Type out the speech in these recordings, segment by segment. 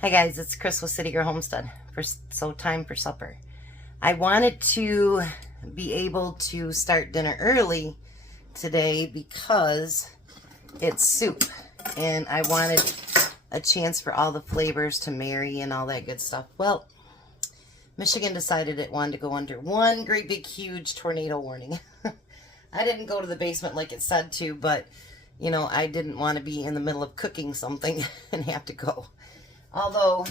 Hi guys, it's Chris with City Girl Homestead. So time for supper. I wanted to be able to start dinner early today because it's soup and I wanted a chance for all the flavors to marry and all that good stuff. Well, Michigan decided it wanted to go under one great big huge tornado warning. I didn't go to the basement like it said to, but you know, I didn't want to be in the middle of cooking something and have to go. Although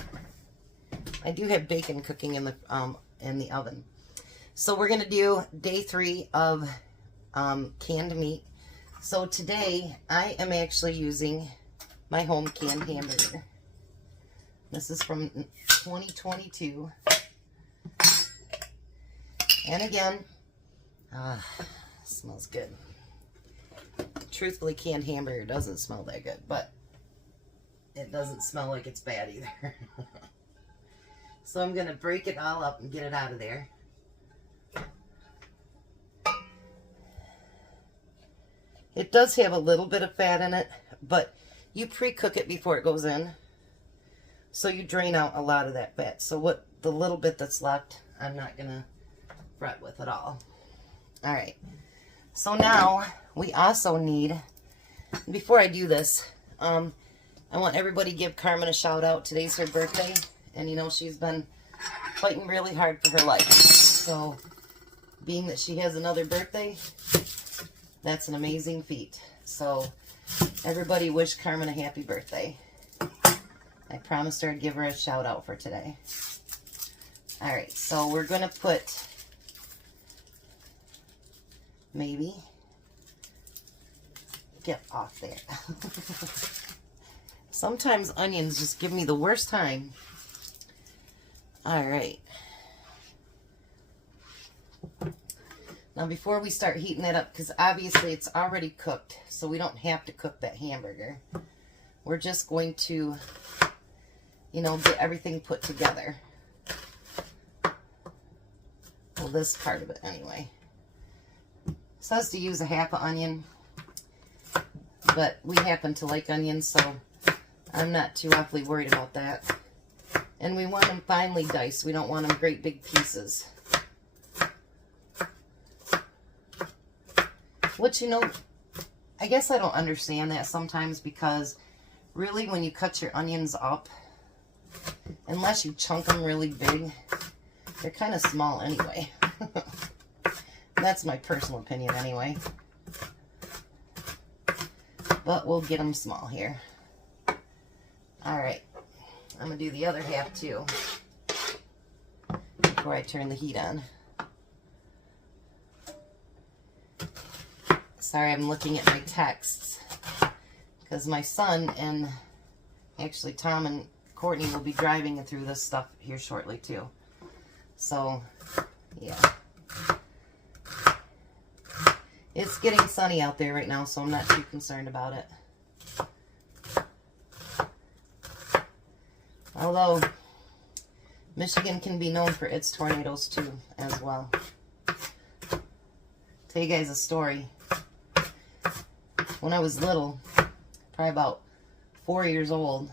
I do have bacon cooking in the oven. So we're gonna do day 3 of canned meat. So today I am actually using my home canned hamburger. This is from 2022. And again, smells good. Truthfully, canned hamburger doesn't smell that good, but it doesn't smell like it's bad either. So I'm going to break it all up and get it out of there. It does have a little bit of fat in it, but you pre-cook it before it goes in. So you drain out a lot of that fat. So what the little bit that's left, I'm not going to fret with at all. Alright. So now we also need, before I do this, I want everybody to give Carmen a shout out. Today's her birthday, and you know she's been fighting really hard for her life. So, being that she has another birthday, that's an amazing feat. So, everybody wish Carmen a happy birthday. I promised her I'd give her a shout out for today. Alright, so we're going to put, maybe, get off there. Sometimes onions just give me the worst time. Alright. Now before we start heating it up, because obviously it's already cooked, so we don't have to cook that hamburger. We're just going to, you know, get everything put together. Well, this part of it anyway. It says to use a half an onion, but we happen to like onions, so I'm not too awfully worried about that. And we want them finely diced. We don't want them great big pieces. Which, you know, I guess I don't understand that sometimes, because really when you cut your onions up, unless you chunk them really big, they're kind of small anyway. That's my personal opinion anyway. But we'll get them small here. Alright, I'm going to do the other half too before I turn the heat on. Sorry, I'm looking at my texts because my son and actually Tom and Courtney will be driving through this stuff here shortly too. So, yeah. It's getting sunny out there right now, so I'm not too concerned about it. Although, Michigan can be known for its tornadoes too, as well. Tell you guys a story. When I was little, probably about 4 years old,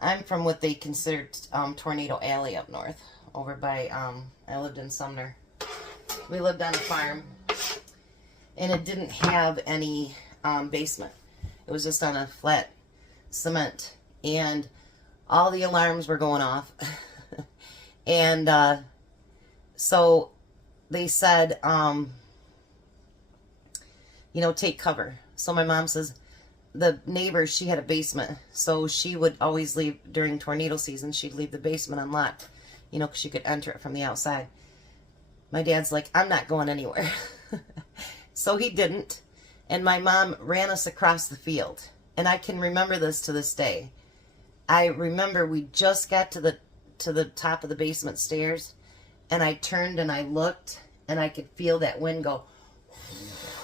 I'm from what they considered Tornado Alley up north, over by, I lived in Sumner. We lived on a farm, and it didn't have any basement. It was just on a flat cement, and all the alarms were going off. And so they said, you know, take cover. So my mom says, the neighbor, she had a basement, so she would always leave, during tornado season, she'd leave the basement unlocked, you know, because she could enter it from the outside. My dad's like, I'm not going anywhere. So he didn't, and my mom ran us across the field. And I can remember this to this day. I remember we just got to the top of the basement stairs, and I turned and I looked, and I could feel that wind go.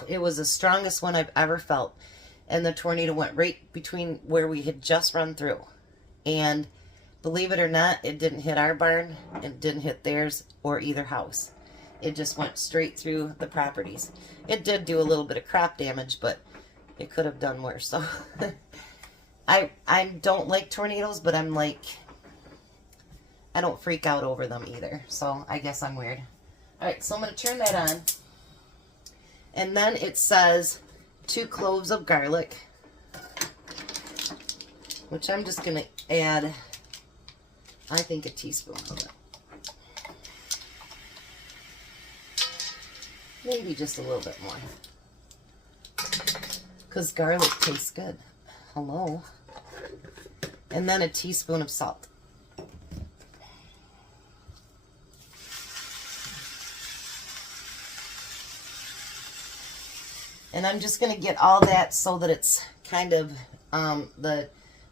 It was the strongest one I've ever felt, and the tornado went right between where we had just run through. And believe it or not, it didn't hit our barn, and it didn't hit theirs or either house. It just went straight through the properties. It did do a little bit of crop damage, but it could have done worse. So I don't like tornadoes, but I'm like, I don't freak out over them either. So I guess I'm weird. All right, so I'm going to turn that on. And then it says 2 cloves of garlic, which I'm just going to add, I think, a teaspoon of it. Maybe just a little bit more. Because garlic tastes good. Hello. And then a teaspoon of salt. And I'm just going to get all that so that it's kind of, the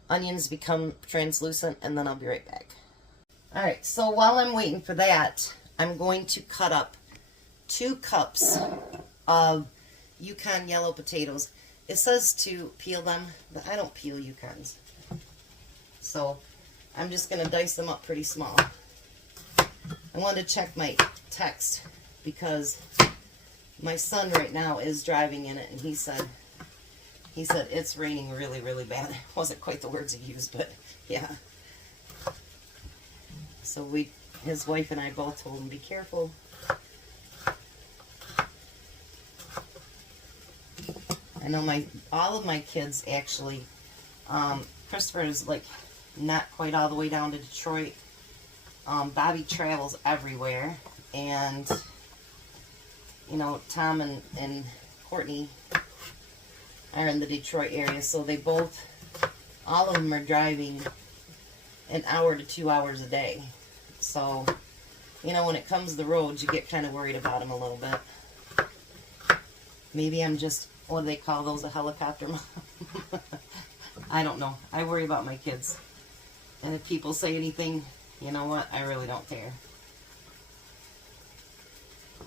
onions become translucent, and then I'll be right back. Alright, so while I'm waiting for that, I'm going to cut up 2 cups of Yukon yellow potatoes. It says to peel them, but I don't peel Yukons. So I'm just going to dice them up pretty small. I wanted to check my text because my son right now is driving in it, and he said it's raining really, really bad. It wasn't quite the words he used, but yeah. So his wife and I both told him, be careful. I know all of my kids actually, Christopher is like not quite all the way down to Detroit. Bobby travels everywhere, and you know, Tom and Courtney are in the Detroit area, so all of them are driving an hour to 2 hours a day. So, you know, when it comes to the roads, you get kind of worried about them a little bit. Maybe I'm just, what do they call those, a helicopter mom? I don't know. I worry about my kids. And if people say anything, you know what? I really don't care.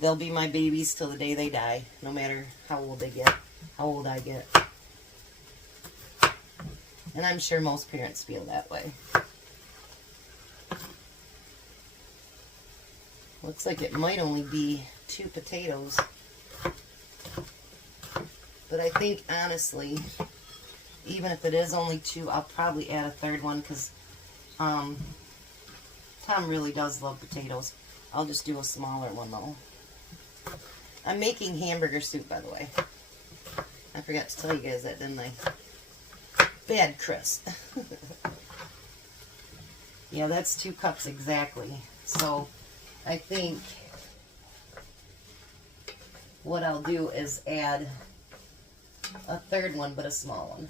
They'll be my babies till the day they die, no matter how old they get, how old I get. And I'm sure most parents feel that way. Looks like it might only be 2 potatoes. But I think, honestly, even if it is only 2, I'll probably add a 3rd one because Tom really does love potatoes. I'll just do a smaller one, though. I'm making hamburger soup, by the way. I forgot to tell you guys that, didn't I? Bad Chris. Yeah, that's 2 cups exactly. So I think what I'll do is add a 3rd one, but a small one.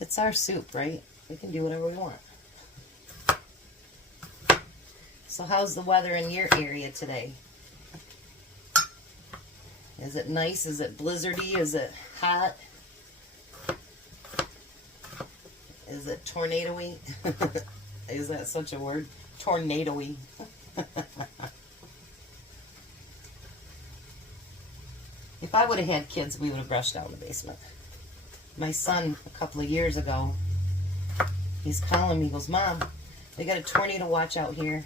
It's our soup, right? We can do whatever we want. So how's the weather in your area today? Is it nice? Is it blizzardy? Is it hot? Is it tornado-y? Is that such a word? Tornado-y. If I would have had kids, we would have brushed down the basement. My son, a couple of years ago, he's calling me, he goes, Mom, they got a tornado watch out here.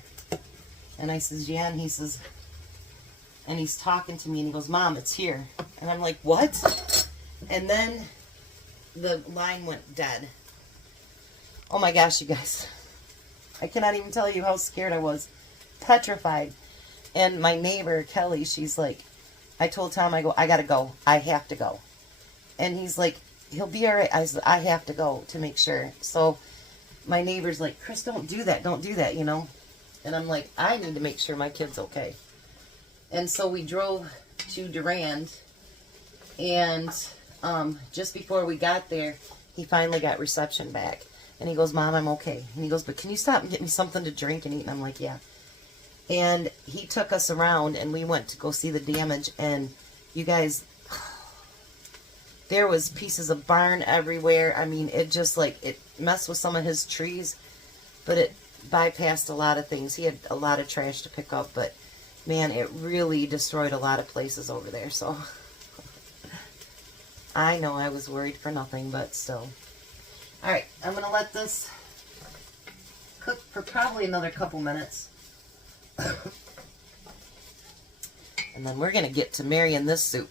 And I says, yeah, and he says, and he's talking to me, and he goes, Mom, it's here. And I'm like, what? And then the line went dead. Oh my gosh, you guys. I cannot even tell you how scared I was. Petrified. And my neighbor, Kelly, she's like, I told Tom, I go, I gotta go. I have to go. And he's like, he'll be all right. I said, I have to go to make sure. So my neighbor's like, Chris, don't do that, you know. And I'm like, I need to make sure my kid's okay. And so we drove to Durand, and just before we got there, he finally got reception back. And he goes, Mom, I'm okay. And he goes, but can you stop and get me something to drink and eat? And I'm like, yeah. And he took us around, and we went to go see the damage. And you guys, there was pieces of barn everywhere. I mean, it just like, it messed with some of his trees, but it bypassed a lot of things. He had a lot of trash to pick up, but man, it really destroyed a lot of places over there. So I know I was worried for nothing, but still. All right, I'm going to let this cook for probably another couple minutes. And then we're going to get to marrying this soup.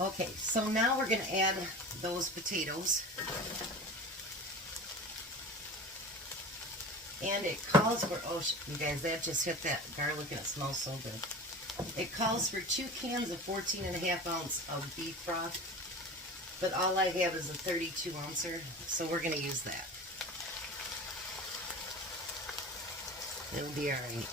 Okay, so now we're going to add those potatoes. And it calls for, oh, you guys, that just hit that garlic and it smells so good. It calls for 2 cans of 14.5 ounce of beef broth, but all I have is a 32 ouncer, so we're going to use that. It'll be all right.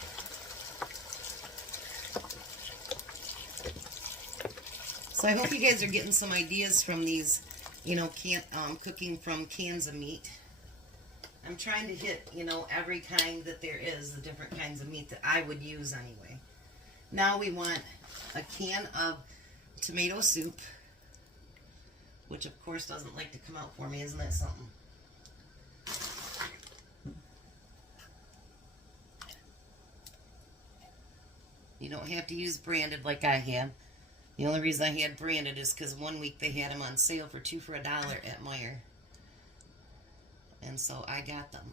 So I hope you guys are getting some ideas from these, you know, cooking from cans of meat. I'm trying to hit, you know, every kind that there is, the different kinds of meat that I would use anyway. Now we want a can of tomato soup, which of course doesn't like to come out for me, isn't that something? You don't have to use branded like I have. The only reason I had branded is because one week they had them on sale for 2 for $1 at Meijer. And so I got them.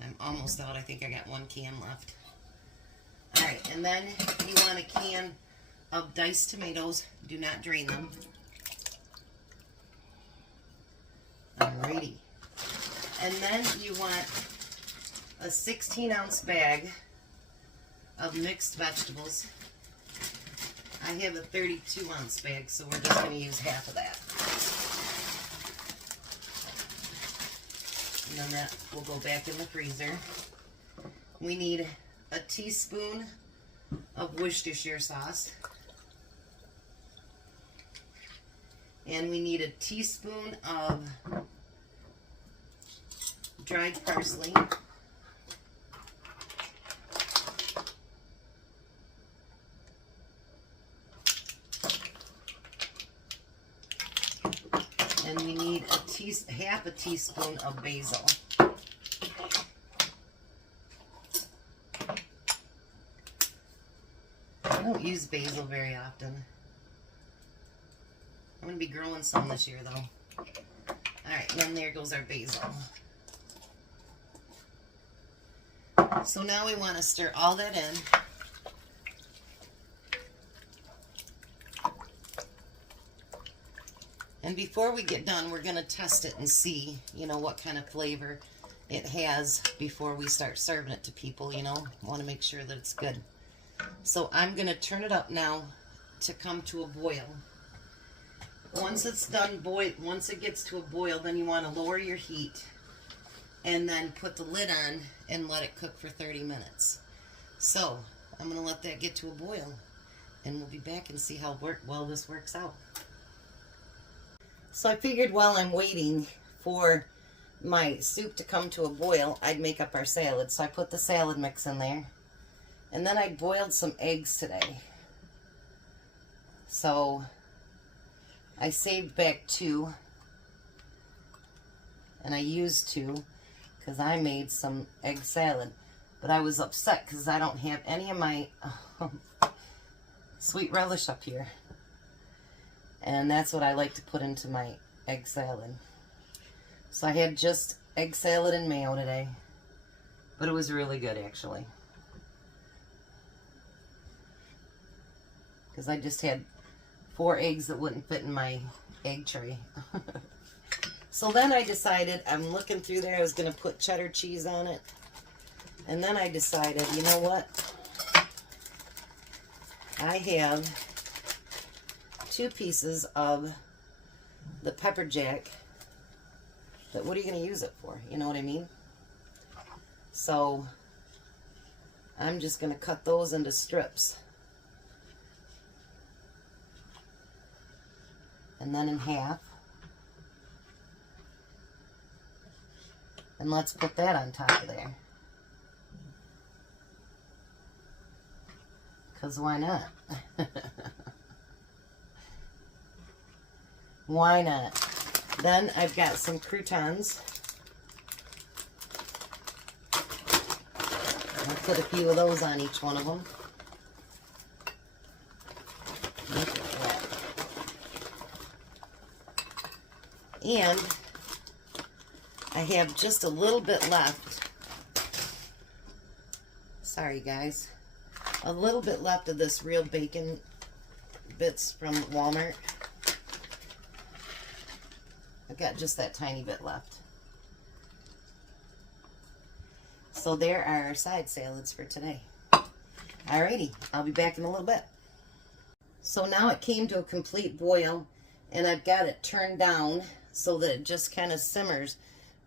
I'm almost out. I think I got 1 can left. Alright, and then you want a can of diced tomatoes. Do not drain them. Alrighty. And then you want a 16-ounce bag of mixed vegetables. I have a 32-ounce bag, so we're just going to use half of that. And then that will go back in the freezer. We need a teaspoon of Worcestershire sauce. And we need a teaspoon of dried parsley. And we need half a teaspoon of basil. I don't use basil very often. I'm going to be growing some this year though. Alright, and then there goes our basil. So now we want to stir all that in. And before we get done, we're going to test it and see, you know, what kind of flavor it has before we start serving it to people, you know. Want to make sure that it's good. So I'm going to turn it up now to come to a boil. Once it's done once it gets to a boil, then you want to lower your heat and then put the lid on and let it cook for 30 minutes. So I'm going to let that get to a boil and we'll be back and see how well this works out. So I figured while I'm waiting for my soup to come to a boil, I'd make up our salad. So I put the salad mix in there. And then I boiled some eggs today. So I saved back 2. And I used 2 because I made some egg salad. But I was upset because I don't have any of my sweet relish up here. And that's what I like to put into my egg salad. So I had just egg salad and mayo today. But it was really good actually. Because I just had 4 eggs that wouldn't fit in my egg tray. So then I decided, I'm looking through there, I was going to put cheddar cheese on it. And then I decided, you know what? I have 2 pieces of the pepper jack. But what are you going to use it for? You know what I mean? So I'm just going to cut those into strips. And then in half. And let's put that on top of there. Because why not? Why not? Then I've got some croutons. I'll put a few of those on each one of them. Look at that. And I have just a little bit left. Sorry guys. A little bit left of this real bacon bits from Walmart. I've got just that tiny bit left. So there are our side salads for today. Alrighty, I'll be back in a little bit. So now it came to a complete boil, and I've got it turned down so that it just kind of simmers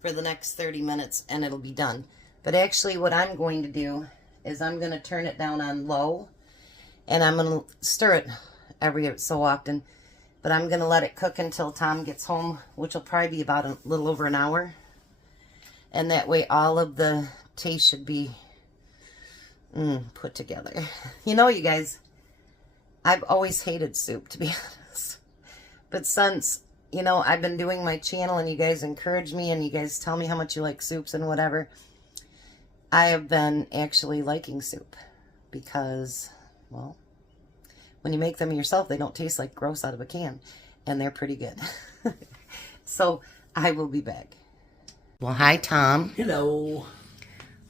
for the next 30 minutes and it'll be done. But actually what I'm going to do is I'm going to turn it down on low, and I'm going to stir it every so often. But I'm going to let it cook until Tom gets home, which will probably be about a little over an hour. And that way all of the taste should be put together. You know, you guys, I've always hated soup, to be honest. But since, you know, I've been doing my channel and you guys encourage me and you guys tell me how much you like soups and whatever, I have been actually liking soup because, well, when you make them yourself, they don't taste like gross out of a can, and they're pretty good. So I will be back. Well, hi, Tom. Hello.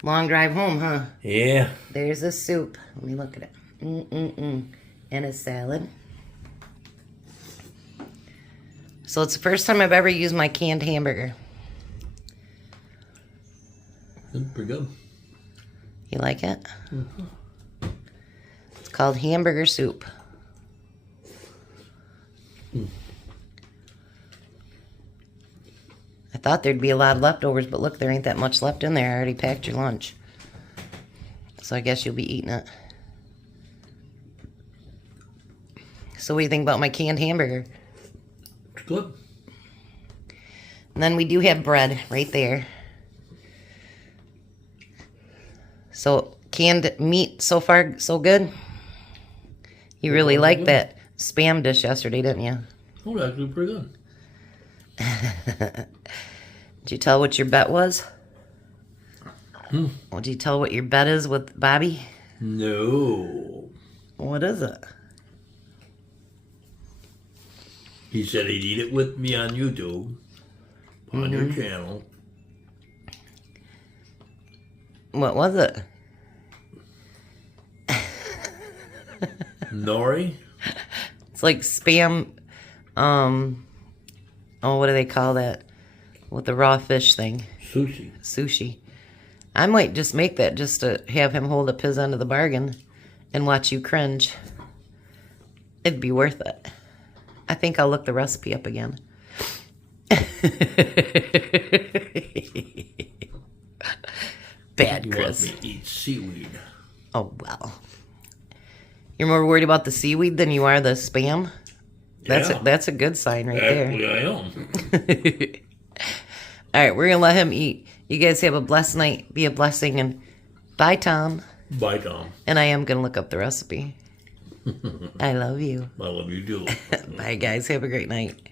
Long drive home, huh? Yeah. There's a soup. Let me look at it. And a salad. So it's the first time I've ever used my canned hamburger. That's pretty good. You like it? It's called hamburger soup. I thought there'd be a lot of leftovers, but look, there ain't that much left in there. I already packed your lunch. So I guess you'll be eating it. So what do you think about my canned hamburger? It's good. And then we do have bread right there. So canned meat so far, so good? You really liked that Spam dish yesterday, didn't you? Oh, that's actually pretty good. Did you tell what your bet was? Well, did you tell what your bet is with Bobby? No. What is it? He said he'd eat it with me on YouTube, on your channel. What was it? Nori? It's like Spam, oh, what do they call that? With the raw fish thing. Sushi. Sushi. I might just make that just to have him hold up his end of the bargain and watch you cringe. It'd be worth it. I think I'll look the recipe up again. Bad You Chris. want me to eat seaweed. Oh, well. You're more worried about the seaweed than you are the Spam? That's a good sign right Actually, there. I am. All right, we're going to let him eat. You guys have a blessed night. Be a blessing. And bye, Tom. Bye, Tom. And I am going to look up the recipe. I love you. I love you too. Bye, guys. Have a great night.